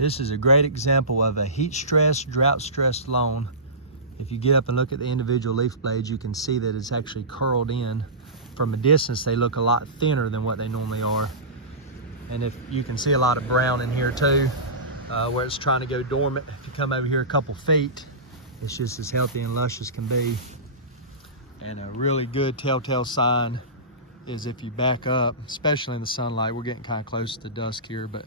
This is a great example of a heat-stressed, drought-stressed lawn. If you get up and look at the individual leaf blades, you can see that it's actually curled in. From a distance, they look a lot thinner than what they normally are. And if you can see a lot of brown in here too, where it's trying to go dormant. If you come over here a couple feet, it's just as healthy and lush as can be. And a really good telltale sign is if you back up, especially in the sunlight. We're getting kind of close to dusk here, but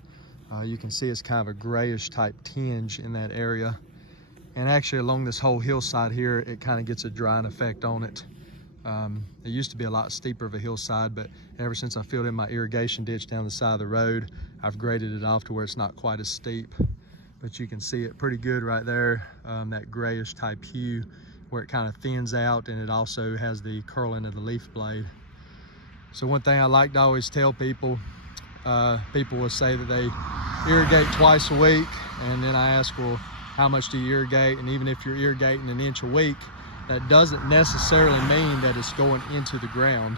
you can see it's kind of a grayish type tinge in that area. And actually along this whole hillside here, it kind of gets a drying effect on it. It used to be a lot steeper of a hillside, but ever since I filled in my irrigation ditch down the side of the road, I've graded it off to where it's not quite as steep. But you can see it pretty good right there, that grayish type hue where it kind of thins out, and it also has the curling of the leaf blade. So one thing I like to always tell people, people will say that they irrigate twice a week, and then I ask, well, how much do you irrigate? And even if you're irrigating an inch a week, that doesn't necessarily mean that it's going into the ground.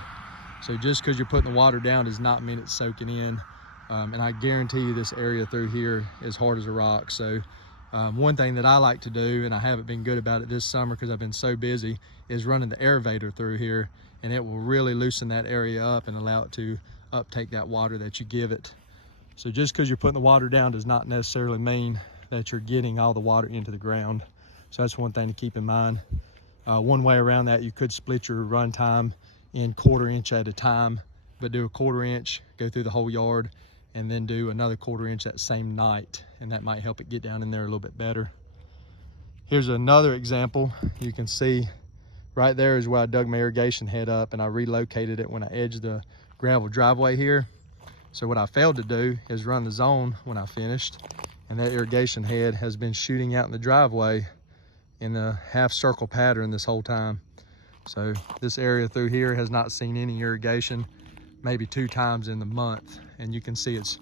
So just because you're putting the water down does not mean it's soaking in. And I guarantee you this area through here is hard as a rock. So one thing that I like to do, and I haven't been good about it this summer because I've been so busy, is running the aerator through here, and it will really loosen that area up and allow it to uptake that water that you give it. So just because you're putting the water down does not necessarily mean that you're getting all the water into the ground. So that's one thing to keep in mind. One way around that, you could split your run time in 1/4 inch at a time, but do a 1/4 inch, go through the whole yard, and then do another 1/4 inch that same night, and that might help it get down in there a little bit better. Here's another example. You can see right there is where I dug my irrigation head up, and I relocated it when I edged the gravel driveway here. So what I failed to do is run the zone when I finished, and that irrigation head has been shooting out in the driveway in the half circle pattern this whole time. So this area through here has not seen any irrigation, maybe 2 times in the month. And you can see it's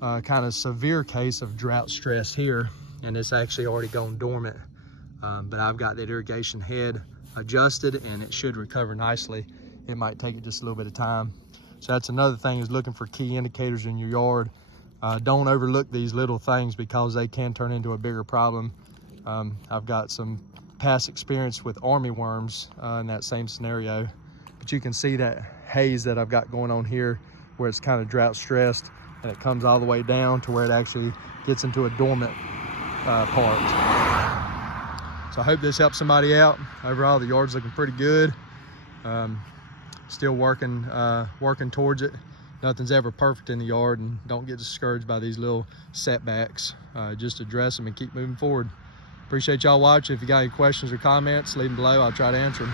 kind of severe case of drought stress here, and it's actually already gone dormant. But I've got that irrigation head adjusted, and it should recover nicely. It might take it just a little bit of time. So that's another thing, is looking for key indicators in your yard. Don't overlook these little things because they can turn into a bigger problem. I've got some past experience with army worms in that same scenario. But you can see that haze that I've got going on here where it's kind of drought stressed, and it comes all the way down to where it actually gets into a dormant part. So I hope this helps somebody out. Overall, the yard's looking pretty good. Still working towards it. Nothing's ever perfect in the yard, and don't get discouraged by these little setbacks. Just address them and keep moving forward. Appreciate y'all watching. If you got any questions or comments, leave them below. I'll try to answer them.